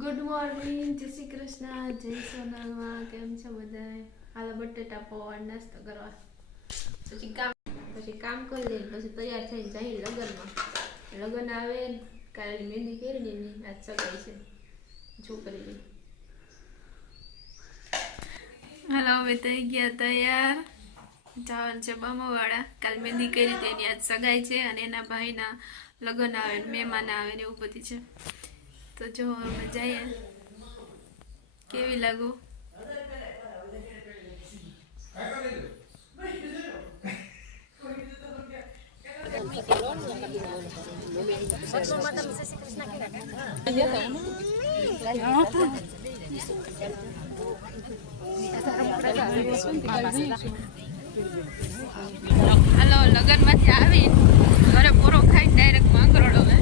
Good morning જય શ્રી કૃષ્ણ, જય સોનલમાં કેમ છે બધાય? હાલો, બટેટા પૌવા નાસ્તો કરવા. પછી કામ પછી કામ કરી લઈને પછી તૈયાર થઈને જઈ લગ્નમાં. લગ્ન આવે કાલે મહેંદી કરી ને આજ સગાઈ છે, છોકરીની. હાલો અમે થઈ ગયા તૈયાર. જવાનું છે બમોવાળા કાલ મહેંદી કરી તેની આજ સગાઈ છે અને એના ભાઈના લગ્ન આવે, મહેમાન આવે ને એવું બધી છે. તો જો અમે જઈએ. કેવી લાગુ? હલો, લગ્નમાંથી આવી ઘરે પૂરો ખાઈ ડાયરેક્ટ માંગરોળ હવે.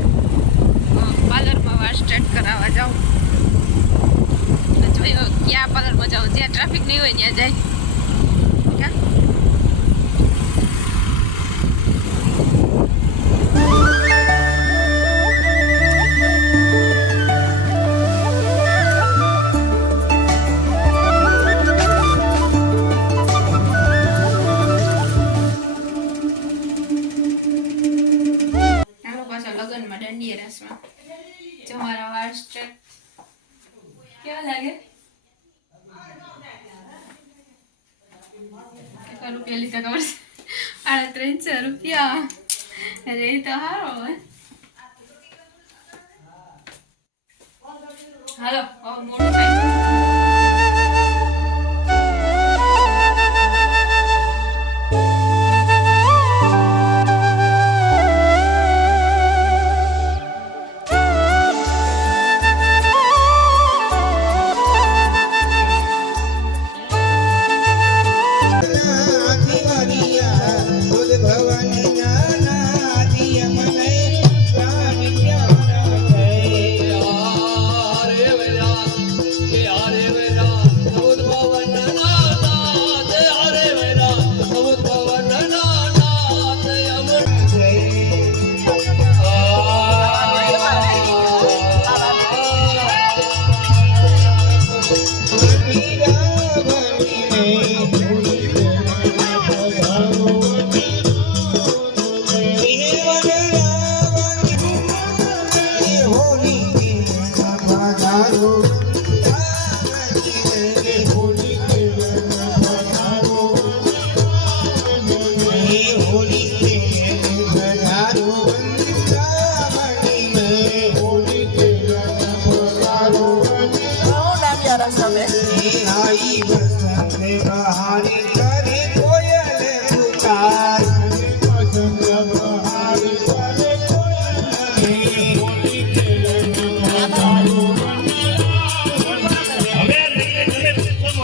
જ્યાં ટ્રાફિક નહીં હોય, ત્યાં જાય. લગ્નમાં દાંડિયા રસમાં. તમારા મારા વાળ સ્ટ્રેટ કેવા લાગે? કેટલા રૂપિયા લીધા ખબર છે આડા ત્રણસો રૂપિયા અરે તો હારો હાલો મોટું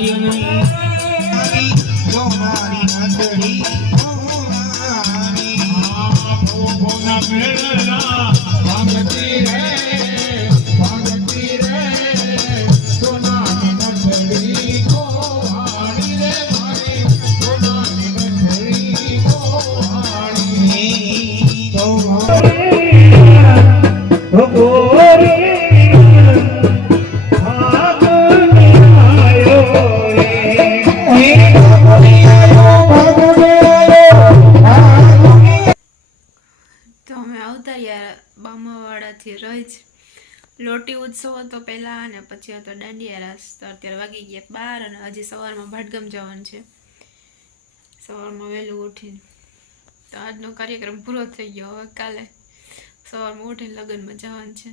Thank you. બામાવાડાથી રજ લોટી ઉત્સવ હતો પહેલાં અને પછી હતો દાંડિયા રાસ. તો અત્યારે વાગી ગયા બાર અને હજી સવારમાં ભાટગમ જવાનું છે. સવારમાં વહેલું ઉઠીને. તો આજનો કાર્યક્રમ પૂરો થઈ ગયો. હવે કાલે સવારમાં ઉઠીને લગ્નમાં જવાનું છે.